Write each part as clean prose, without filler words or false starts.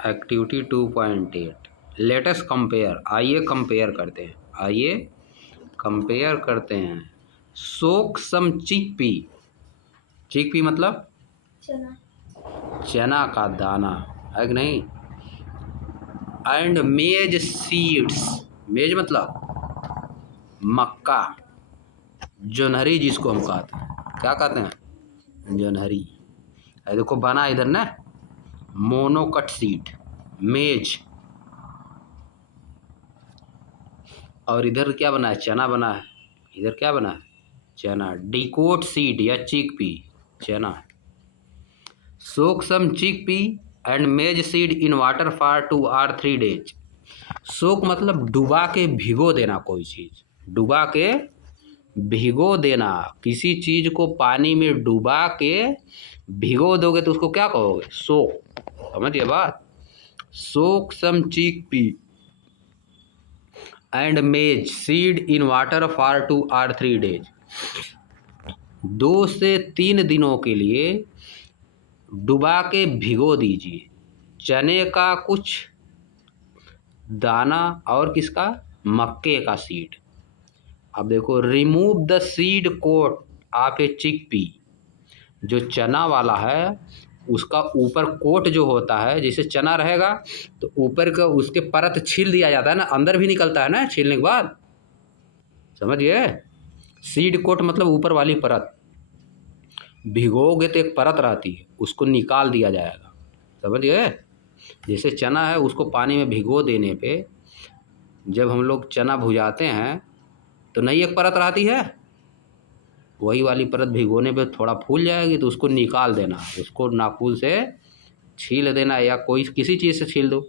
Activity 2.8 let us compare, आइए compare करते हैं, आइए कंपेयर करते हैं। सोक सम चिकपी, चिकपी मतलब चना। चना का दाना है कि नहीं। एंड मेज सीड्स, मेज मतलब मक्का, जोनहरी जिसको हम कहते हैं, क्या कहते हैं, जोनहरी। देखो बना इधर ना मोनोकट सीड, मेज, और इधर क्या बना है, चना बना है। इधर क्या बना है, चना। डिकोट सीड या चिकपी, चना। Soak some chickpea and maize seed in water for 2 or 3 days। Soak मतलब डुबा के भिगो देना, कोई चीज़ डुबा के भिगो देना। किसी चीज़ को पानी में डुबा के भिगो दोगे तो उसको क्या कहोगे, सोक। समझिए बात। Soak some chickpea and maize seed in water for 2 or 3 days। 2 से 3 दिनों के लिए डुबा के भिगो दीजिए चने का कुछ दाना और किसका, मक्के का सीड। अब देखो, remove the seed coat of a chickpea. जो चना वाला है उसका ऊपर कोट जो होता है, जैसे चना रहेगा तो ऊपर का उसके परत छील दिया जाता है ना, अंदर भी निकलता है ना छीलने के बाद, समझ गए। सीड कोट मतलब ऊपर वाली परत, भिगोगे तो एक परत रहती है, उसको निकाल दिया जाएगा, समझ गए। जैसे चना है उसको पानी में भिगो देने पे जब हम लोग चना भुजाते हैं तो नई एक परत रहती है, वही वाली परत भिगोने पे थोड़ा फूल जाएगी तो उसको निकाल देना, उसको नाखून से छील देना या कोई किसी चीज़ से छील दो।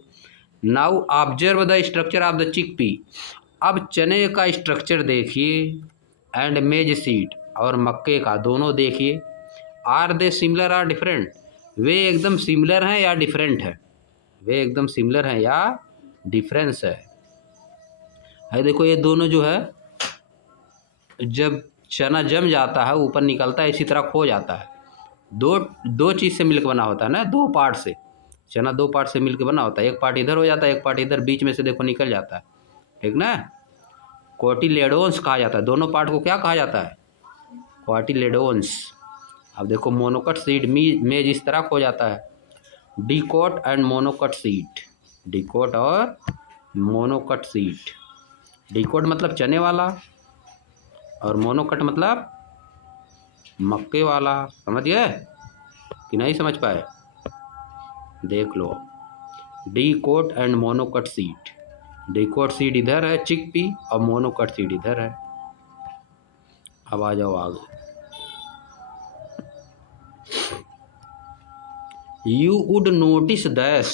Now observe the structure of the chickpea. अब चने का स्ट्रक्चर देखिए एंड मेज सीड और मक्के का दोनों देखिए। Are they similar or different, वे एकदम सिमिलर हैं या डिफरेंट है, वे एकदम सिमिलर हैं या डिफरेंस है। देखो ये दोनों जो है जब चना जम जाता है ऊपर निकलता है, इसी तरह खो जाता है। दो दो चीज़ से मिलकर बना होता है ना, 2 पार्ट से। चना 2 पार्ट से मिलकर बना होता है, एक पार्ट इधर हो जाता है, एक पार्ट इधर, बीच में से देखो निकल जाता है, ठीक ना। कोटिलेडोन्स कहा जाता है, दोनों पार्ट को क्या कहा जाता है, कोटिलेडोन्स। अब देखो मोनोकट सीड मेज इस तरह खो जाता है। डिकोट एंड मोनोकट सीड, डिकोट और मोनोकट सीड। डिकोट मतलब चने वाला और मोनोकट मतलब मक्के वाला, समझ गए कि नहीं समझ पाए, देख लो। डिकोट एंड मोनोकट सीड, डिकोट सीड इधर है चिकपी और मोनोकट सीड इधर है। अब आ जाओ आगे। यू वुड नोटिस दैट,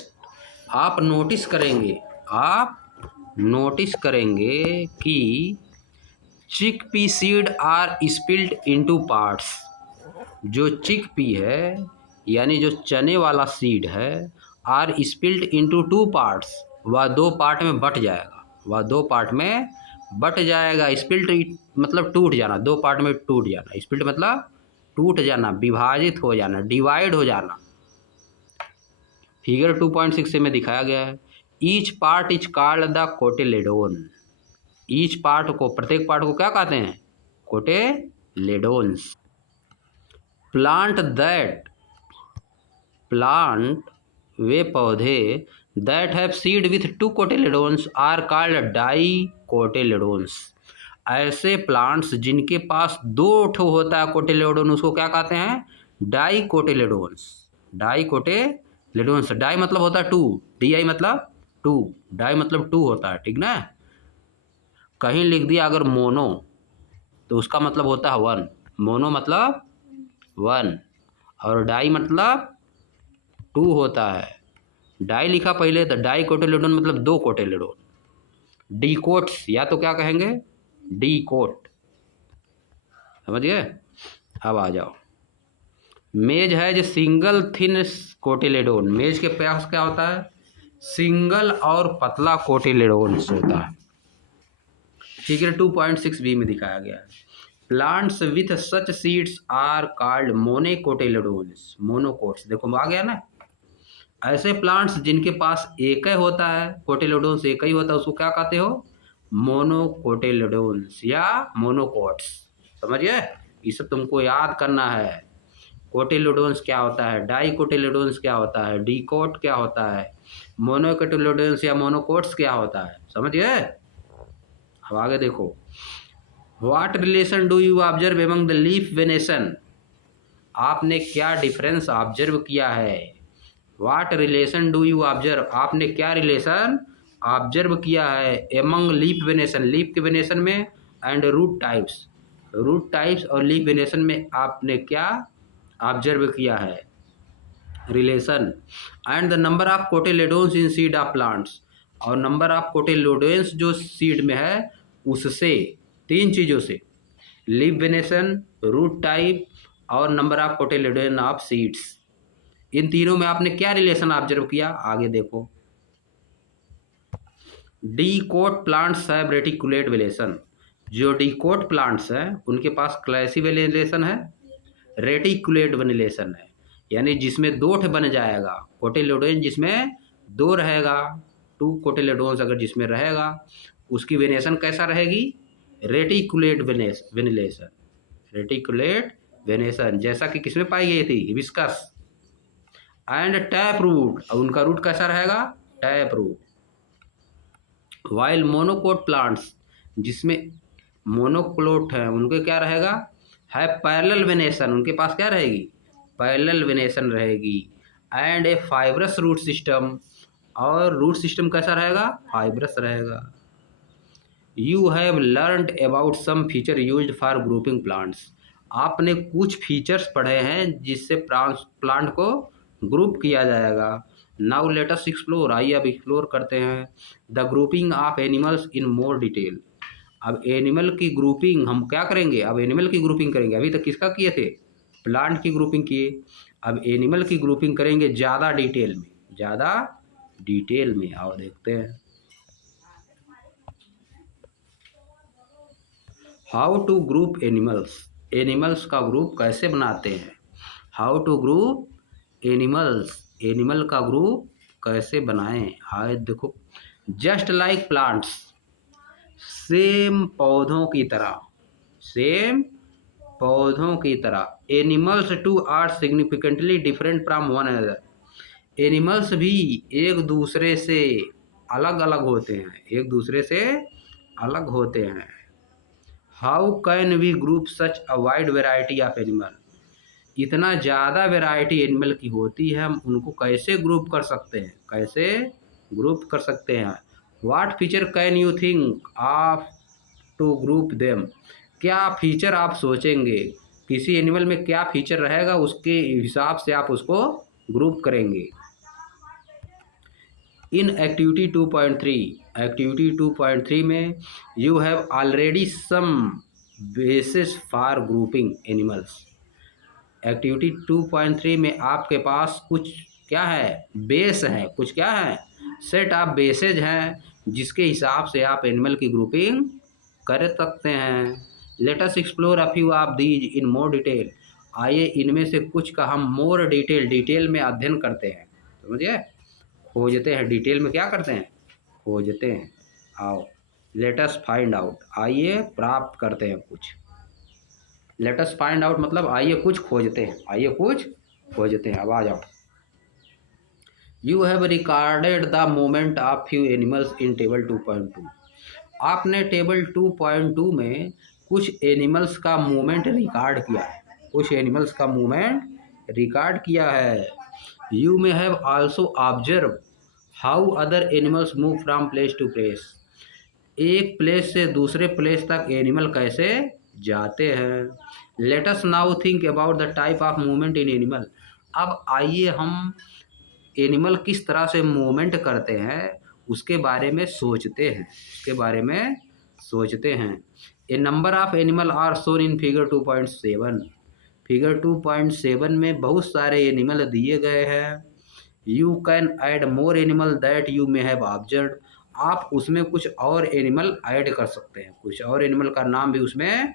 आप नोटिस करेंगे, आप नोटिस करेंगे कि chickpea seed are split into parts. जो चिकपी है यानी जो चने वाला सीड है, आर स्प्लिट इनटू 2 पार्ट्स, वह 2 पार्ट में बट जाएगा, वह 2 पार्ट में बट जाएगा। स्प्लिट मतलब टूट जाना, 2 पार्ट में टूट जाना, स्प्लिट मतलब टूट जाना, विभाजित हो जाना, डिवाइड हो जाना। फिगर 2.6 में दिखाया गया है। Each part is called the cotyledon. Each part को, प्रत्येक पार्ट को क्या कहते हैं, कोटिलेडोन्स। प्लांट दैट, प्लांट वे पौधे that have seed with 2 cotyledons are called dicotyledons. ऐसे प्लांट्स जिनके पास 2 ठो होता है कोटिलेडोन, उसको क्या कहते हैं, डाइकोटिलेडोन्स। डाइकोटिलेडोन्स, डाई मतलब होता है 2, DI मतलब 2, डाई मतलब 2 होता है, ठीक ना। कहीं लिख दिया अगर मोनो तो उसका मतलब होता है 1, मोनो मतलब 1 और डाई मतलब 2 होता है। डाई लिखा पहले तो डाई कोटिलेडोन मतलब 2 कोटिलेडोन। डिकोट्स या तो क्या कहेंगे, डिकोट, समझ गए। अब आ जाओ। मेज है जो सिंगल थिन कोटिलेडोन, मेज के पास क्या होता है, सिंगल और पतला कोटिलेडोन्स होता है। फिगर 2.6b में दिखाया गया है। Plants with such seeds are called monocotyledons, monocots, देखो आ गया ना। ऐसे प्लांट्स जिनके पास एक ही होता है, कोटिलेडोन्स एक ही होता है, उसको क्या कहते हो? मोनोकोटिलेडोन्स या मोनोकोट्स। समझिए, ये सब तुमको याद करना है। कोटिलेडोन्स क्या होता है, डाइकोटिलेडोन्स क्या होता है, डिकोट क्या होता है, मोनोकोटिलेडोन्स या मोनोकोट्स क्या होता है, समझ गए? अब आगे देखो, what relation do you observe among the leaf venation? आपने क्या डिफरेंस ऑब्जर्व किया है? What relation do you observe, आपने क्या रिलेशन ऑब्जर्व किया है एमंग लीफ वेनेशन, लीफ के वेनेशन में, and root types, root types और लीफ वेनेशन में आपने क्या ऑब्जर्व किया है relation? And the number of cotyledons in seed of plants, और नंबर ऑफ कोटिलेडोन्स जो सीड में है उससे, तीन चीज़ों से, लीफ वेनेशन, रूट टाइप और number of cotyledon of seeds, इन तीनों में आपने क्या रिलेशन ऑब्जर्व किया? आगे देखो, dicot plants have reticulate venation, जो डीकोट प्लांट्स हैं उनके पास क्लैसी वेलेशन है, रेटिकुलेट वेलेशन है, यानी जिसमें दो ठे बन जाएगा, कोटिलेडोन जिसमें दो रहेगा, टू कोटिलेडोन्स अगर जिसमें रहेगा उसकी वेनेशन कैसा रहेगी? रेटिकुलेट वेनेशन, रेटिकुलेट वेनेशन, जैसा कि किसमें पाई गई थी? हिबिस्कस। एंड टैप रूट, और उनका रूट कैसा रहेगा? Tap root. While monocot plants, जिसमें मोनोकोट है उनके क्या रहेगा? है पैरेलल वेनेशन, उनके पास क्या रहेगी? पैरेलल वेनेशन रहेगी। And a fibrous root system, और रूट सिस्टम कैसा रहेगा? फाइब्रस रहेगा। You have learned about some feature used for grouping plants, आपने कुछ फीचर्स पढ़े हैं जिससे प्लांट को ग्रुप किया जाएगा। नाउ लेट अस एक्सप्लोर, आइए अब एक्सप्लोर करते हैं the grouping of animals in more detail. अब एनिमल की ग्रुपिंग हम क्या करेंगे? अब एनिमल की ग्रुपिंग करेंगे, अभी तक किसका किए थे? प्लांट की ग्रुपिंग किए, अब एनिमल की ग्रुपिंग करेंगे ज़्यादा डिटेल में, ज़्यादा डिटेल में। आओ देखते हैं, how to group animals, animals का ग्रुप कैसे बनाते हैं? How to group animals, animal का ग्रुप कैसे बनाएं? आए देखो, जस्ट लाइक प्लांट्स, सेम पौधों की तरह, सेम पौधों की तरह, animals too are significantly different from one another, animals भी एक दूसरे से अलग अलग होते हैं, एक दूसरे से अलग होते हैं। How can we group such a wide variety of animal, इतना ज़्यादा वेराइटी एनिमल की होती है, हम उनको कैसे ग्रुप कर सकते हैं? कैसे ग्रुप कर सकते हैं? What feature can you think of to group them, क्या फीचर आप सोचेंगे किसी एनिमल में क्या फीचर रहेगा, उसके हिसाब से आप उसको ग्रुप करेंगे। इन एक्टिविटी 2.3, एक्टिविटी 2.3 में you have already some basis for grouping animals. Activity 2.3 में आपके पास कुछ क्या है? बेस है, कुछ क्या है? सेट ऑफ बेसेज हैं जिसके हिसाब से आप एनिमल की ग्रुपिंग कर सकते हैं। Let us explore a few of these in more detail, आइए इनमें से कुछ का हम मोर डिटेल में अध्ययन करते हैं। समझिए, खोजते हैं, डिटेल में क्या करते हैं? खोजते हैं। आओ लेट अस फाइंड आउट, आइए प्राप्त करते हैं कुछ। लेट अस फाइंड आउट मतलब आइए कुछ खोजते हैं, आइए कुछ खोजते हैं। अब आ जाओ, you have recorded the movement of few animals in table 2.2, आपने टेबल 2.2 में कुछ एनिमल्स का मूवमेंट रिकॉर्ड किया है, कुछ एनिमल्स का मूवमेंट रिकॉर्ड किया है। You may have also observe how other animals move from place to place, एक प्लेस से दूसरे प्लेस तक एनिमल कैसे जाते हैं। Let us now think about the type of movement in animal, अब आइए हम एनिमल किस तरह से मूवमेंट करते हैं उसके बारे में सोचते हैं, उसके बारे में सोचते हैं। A number of animal are shown in figure 2.7, figure 2.7 में बहुत सारे एनिमल दिए गए हैं। You can add more animal that you may have observe, आप उसमें कुछ और एनिमल ऐड कर सकते हैं, कुछ और एनिमल का नाम भी उसमें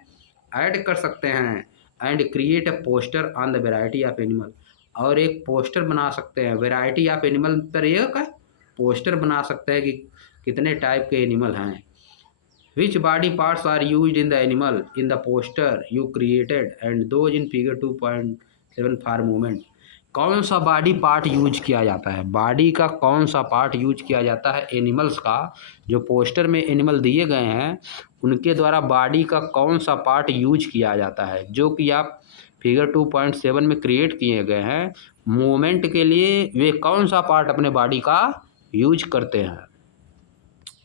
ऐड कर सकते हैं। And create a poster on the variety of animal, और एक पोस्टर बना सकते हैं। वैरायटी ऑफ एनिमल पर एक पोस्टर बना सकते हैं कि कितने टाइप के एनिमल हैं। Which body parts are used in the animal in the poster you created and those in figure 2.7 for movement. कौन सा बॉडी पार्ट यूज किया जाता है, बॉडी का कौन सा पार्ट यूज किया जाता है एनिमल्स का, जो पोस्टर में एनिमल दिए गए हैं उनके द्वारा बॉडी का कौन सा पार्ट यूज किया जाता है, जो कि आप फिगर 2.7 में क्रिएट किए गए हैं। मूवमेंट के लिए वे कौन सा पार्ट अपने बॉडी का यूज करते हैं।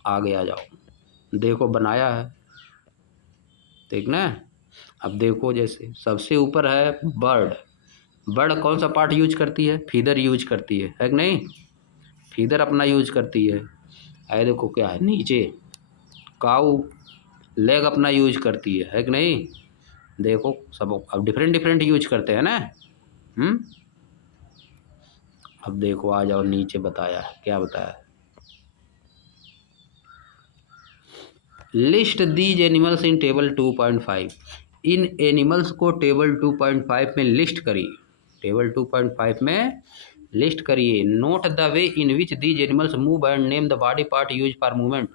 आगे आ जाओ, देखो बनाया है, ठीक ना। अब देखो जैसे सबसे ऊपर है बर्ड। बर्ड कौन सा पार्ट यूज करती है, फीदर यूज करती है कि नहीं, फीदर अपना यूज करती है। अरे देखो क्या है नीचे, काऊ लेग अपना यूज करती है कि नहीं। देखो सब अब डिफरेंट डिफरेंट यूज करते हैं ना। अब देखो आ जाओ नीचे, बताया क्या बताया, list these animals in table 2.5। In animals को टेबल 2.5 में लिस्ट करिए, टेबल 2.5 में लिस्ट करिए। Note the way in which these animals move and name the body part use for movement.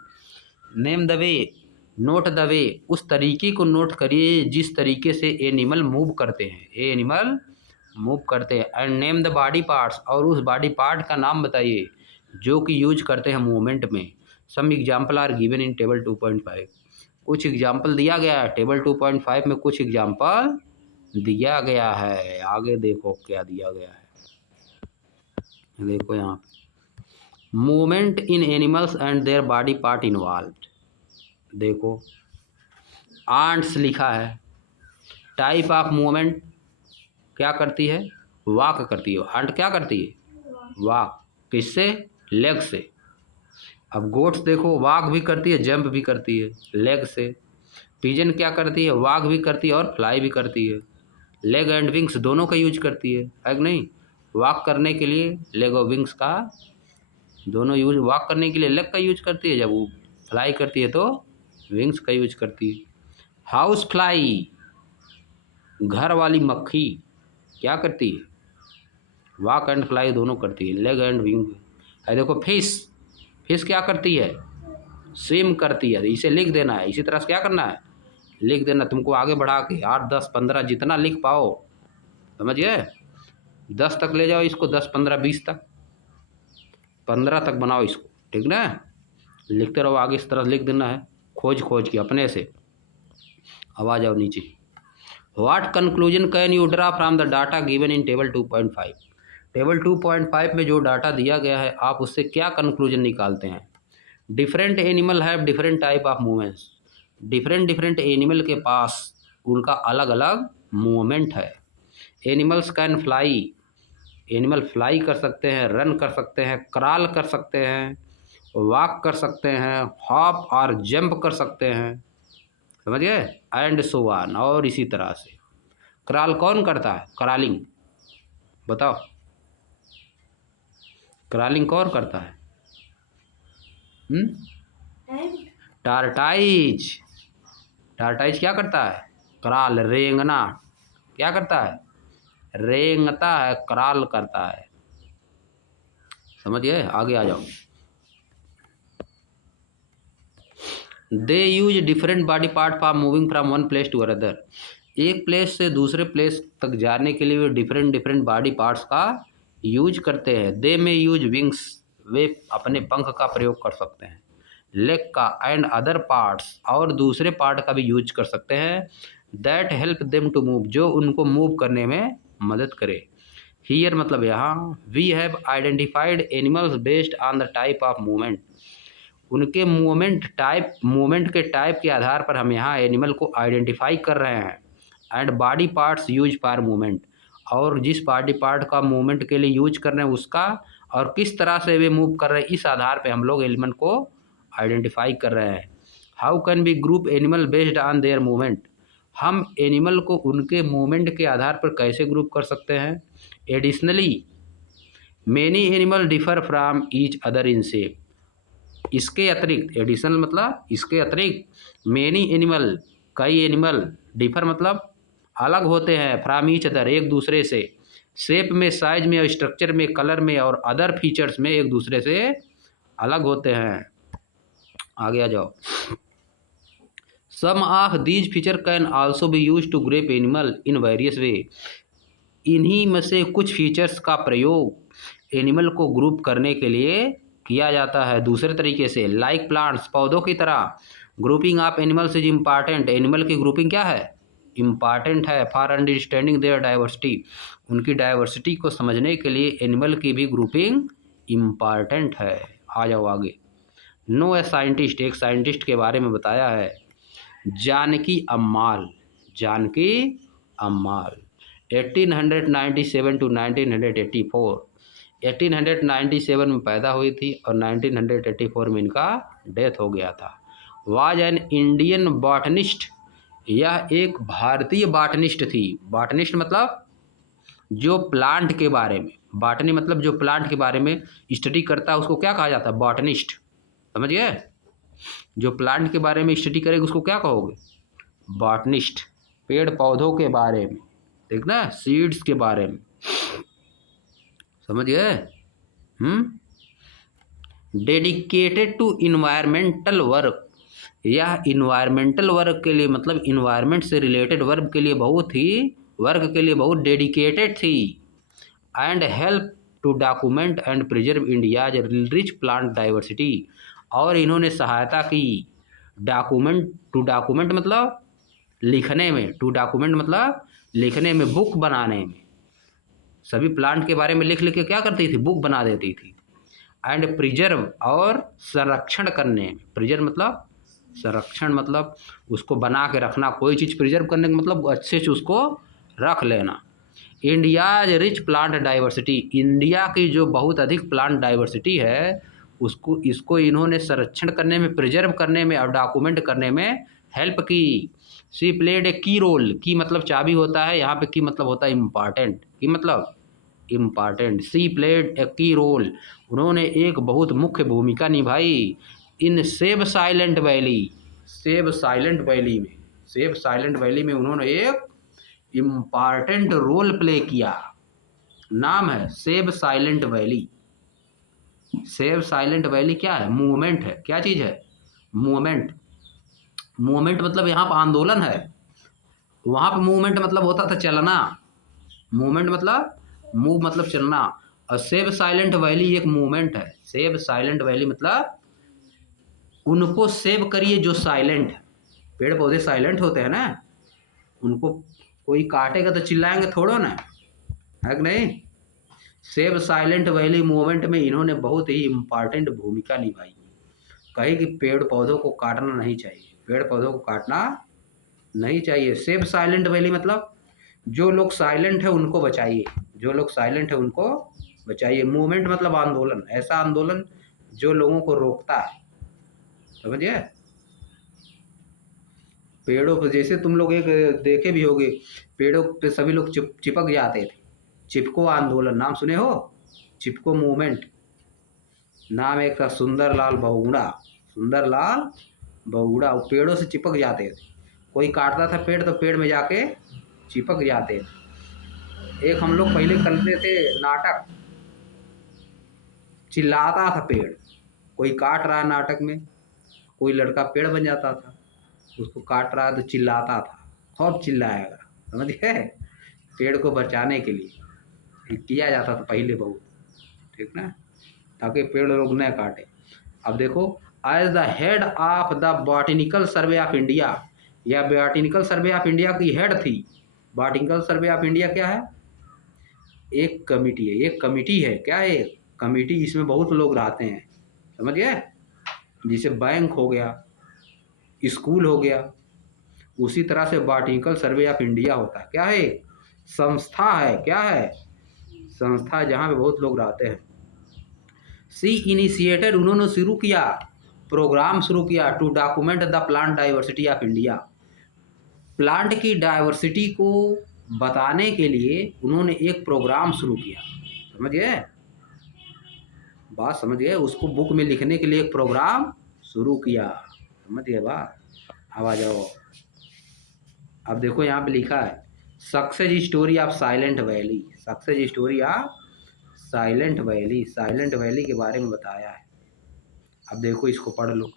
Name the way, note the way, उस तरीके को note करिए जिस तरीके से एनिमल मूव करते हैं, एनिमल मूव करते हैं। And name the body parts, और उस बॉडी पार्ट का नाम बताइए जो कि यूज करते हैं मूवमेंट में। Some example are given in table 2.5। कुछ एग्जाम्पल दिया गया है टेबल 2.5 में, कुछ एग्जाम्पल दिया गया है। आगे देखो क्या दिया गया है, देखो यहाँ movement in animals and their body part involved. देखो आंट्स लिखा है, टाइप ऑफ मूवमेंट क्या करती है, वॉक करती है। आंट क्या करती है, वॉक, किससे, लेग से। अब गोट्स देखो वॉक भी करती है, जंप भी करती है लेग से। पिजन क्या करती है, वॉक भी करती है और फ्लाई भी करती है। लेग एंड विंग्स दोनों का यूज करती है कि नहीं। वॉक करने के लिए लेग और विंग्स का दोनों यूज, वॉक करने के लिए लेग का यूज करती है, जब वो फ्लाई करती है तो विंग्स का यूज करती है। हाउस फ्लाई, घर वाली मक्खी क्या करती है, वॉक एंड फ्लाई दोनों करती है, लेग एंड विंग। है देखो फिश, फिश क्या करती है, स्विम करती है। इसे लिख देना है, इसी तरह से क्या करना है, लिख देना। तुमको आगे बढ़ा के 8, 10, 15 जितना लिख पाओ, समझ गए। 10 तक ले जाओ इसको, 10, 15, 20 तक, 15 तक बनाओ इसको, ठीक ना। लिखते रहो आगे, इस तरह लिख देना है खोज खोज के अपने से। अब आ जाओ नीचे, what conclusion can you draw from the data given in table 2.5। Table 2.5 में जो डाटा दिया गया है आप उससे क्या कंक्लूजन निकालते हैं। Different animal have different type of movements. Different different animal के पास उनका अलग अलग मूवमेंट है। Animals can fly, animal fly कर सकते हैं, रन कर सकते हैं, क्रॉल कर सकते हैं, वॉक कर सकते हैं, हॉप और जंप कर सकते हैं, समझ गए। एंड सो ऑन, और इसी तरह से। क्रॉल कौन करता है, क्रॉलिंग बताओ, क्रॉलिंग कौन करता है, टार्टाइज। टार्टाइज क्या करता है, क्रॉल, रेंगना क्या करता है, रेंगता है, क्रॉल करता है, समझ गए। आगे आ जाओ, they use different body part for moving from one place to another. एक प्लेस से दूसरे प्लेस तक जाने के लिए वे डिफरेंट डिफरेंट बॉडी पार्ट्स का यूज करते हैं। दे में यूज विंग्स, वे अपने पंख का प्रयोग कर सकते हैं। लेग का, एंड अदर पार्ट्स, और दूसरे पार्ट का भी यूज कर सकते हैं। That help them to move, जो उनको मूव करने में मदद करे। हियर मतलब यहाँ, we have identified animals based on the type of movement. उनके मूवमेंट के टाइप के आधार पर हम यहाँ एनिमल को आइडेंटिफाई कर रहे हैं। And body parts use for movement, और जिस बॉडी पार्ट का मूवमेंट के लिए यूज कर रहे हैं उसका, और किस तरह से वे मूव कर रहे हैं, इस आधार पे हम लोग एनिमल को आइडेंटिफाई कर रहे हैं। How can be group animal based on their movement. हम एनिमल को उनके मूवमेंट के आधार पर कैसे ग्रुप कर सकते हैं। Additionally many animal differ from each other in shape. इसके अतिरिक्त, एडिशनल मतलब इसके अतिरिक्त, मैनी एनिमल कई एनिमल, डिफर मतलब अलग होते हैं, फ्राम ईच अदर एक दूसरे से, शेप में, साइज में, स्ट्रक्चर में, कलर में और अदर फीचर्स में एक दूसरे से अलग होते हैं। आगे आ जाओ। Some of these feature can also be use to group animal in various way. इन्हीं में से कुछ फीचर्स का प्रयोग एनिमल को ग्रुप करने के लिए किया जाता है दूसरे तरीके से। लाइक प्लांट्स, पौधों की तरह। Grouping of animals is important. Animal की ग्रुपिंग क्या है? इम्पॉर्टेंट है फॉर अंडरस्टैंडिंग देयर डाइवर्सिटी। उनकी डाइवर्सिटी को समझने के लिए एनिमल की भी ग्रुपिंग इम्पॉर्टेंट है। आ जाओ आगे। नो ए साइंटिस्ट, एक साइंटिस्ट के बारे में बताया है। जानकी अम्माल, जानकी अम्माल 1897 to 1984। 1897 में पैदा हुई थी और 1984 में इनका डेथ हो गया था। वाज एन इंडियन बॉटनिस्ट, यह एक भारतीय बॉटनिस्ट थी। बॉटनिस्ट मतलब जो प्लांट के बारे में, बॉटनी मतलब जो प्लांट के बारे में स्टडी करता है उसको क्या कहा जाता है? बॉटनिस्ट। समझ गए? जो प्लांट के बारे में स्टडी करेगा उसको क्या कहोगे? बॉटनिस्ट। पेड़ पौधों के बारे में, देखना, सीड्स के बारे में। समझ गए? डेडिकेटेड टू इन्वायरमेंटल वर्क, यह इन्वायरमेंटल वर्क के लिए मतलब इन्वायरमेंट से रिलेटेड वर्क के लिए बहुत डेडिकेटेड थी। And help to document and preserve India's rich plant diversity, और इन्होंने सहायता की डॉक्यूमेंट मतलब लिखने में, टू डॉक्यूमेंट मतलब लिखने में, बुक बनाने में। सभी प्लांट के बारे में लिख लिख के क्या करती थी? बुक बना देती थी। एंड प्रिजर्व, और संरक्षण करने में। प्रिजर्व मतलब संरक्षण, मतलब उसको बना के रखना। कोई चीज़ प्रिजर्व करने का मतलब अच्छे से उसको रख लेना। India's rich plant diversity, India की जो बहुत अधिक प्लांट डाइवर्सिटी है इसको इन्होंने संरक्षण करने में, प्रिजर्व करने में और डॉक्यूमेंट करने में हेल्प की। सी प्लेड ए की रोल, की मतलब चाबी होता है, यहाँ पे की मतलब होता है इम्पॉर्टेंट, की मतलब इम्पॉर्टेंट। सी प्लेड ए की रोल, उन्होंने एक बहुत मुख्य भूमिका निभाई। In Save Silent Valley, Save Silent Valley में उन्होंने एक इम्पॉर्टेंट रोल प्ले किया। नाम है Save Silent Valley. Save Silent Valley क्या है? मूवमेंट है। क्या चीज़ है? मूवमेंट। मूवमेंट मतलब यहाँ पर आंदोलन है, वहाँ पर मूवमेंट मतलब होता था चलना। मूवमेंट मतलब मूव मतलब चलना, और सेव साइलेंट वैली एक मूवमेंट है। सेव साइलेंट वैली मतलब उनको सेव करिए जो साइलेंट है। पेड़ पौधे साइलेंट होते हैं ना, उनको कोई काटेगा तो चिल्लाएंगे थोड़ो ना, है कि नहीं? सेव साइलेंट वैली मूवमेंट में इन्होंने बहुत ही इम्पॉर्टेंट भूमिका निभाई। कहे कि पेड़ पौधों को काटना नहीं चाहिए, पेड़ पौधों को काटना नहीं चाहिए। सेव साइलेंट वैली मतलब जो लोग साइलेंट है उनको बचाइए, जो लोग साइलेंट है उनको बचाइए। मूवमेंट मतलब आंदोलन, ऐसा आंदोलन जो लोगों को रोकता है। समझिए? पेड़ों पर जैसे तुम लोग एक देखे भी होगे, पेड़ों पे सभी लोग चिपक जाते थे। चिपको आंदोलन नाम सुने हो? चिपको मूवमेंट नाम एक था। सुंदरलाल बहुगुणा, वो पेड़ों से चिपक जाते थे। कोई काटता था पेड़ तो पेड़ में जाके चिपक जाते थे। एक हम लोग पहले करते थे नाटक, चिल्लाता था पेड़। कोई काट रहा है नाटक में, कोई लड़का पेड़ बन जाता था, उसको काट रहा है तो चिल्लाता था, खूब चिल्लाएगा। समझिए? पेड़ को बचाने के लिए किया जाता था पहले बहुत, ठीक ना, ताकि पेड़ लोग न काटे। अब देखो, as the head of the Botanical Survey of India, या बॉटनिकल सर्वे ऑफ इंडिया की हेड थी। बॉटनिकल सर्वे ऑफ इंडिया क्या है? एक कमिटी है, एक कमिटी है। क्या है? एक कमिटी, इसमें बहुत लोग रहते हैं। समझ गए? जैसे बैंक हो गया, स्कूल हो गया, उसी तरह से बॉटनिकल सर्वे ऑफ इंडिया होता है। क्या है? संस्था है। क्या है? संस्था, जहाँ पे बहुत लोग रहते हैं। सी इनिशिएटेड, उन्होंने शुरू किया, प्रोग्राम शुरू किया to document the plant diversity of India. Plant की डाइवर्सिटी को बताने के लिए उन्होंने एक प्रोग्राम शुरू किया। समझ गए? बात समझ गए? उसको बुक में लिखने के लिए एक प्रोग्राम शुरू किया। समझ गए बात? अब आ जाओ। अब देखो यहाँ पे लिखा है success story of silent valley, success story of silent valley, silent valley के बारे में बताया है। अब देखो इसको पढ़ लो।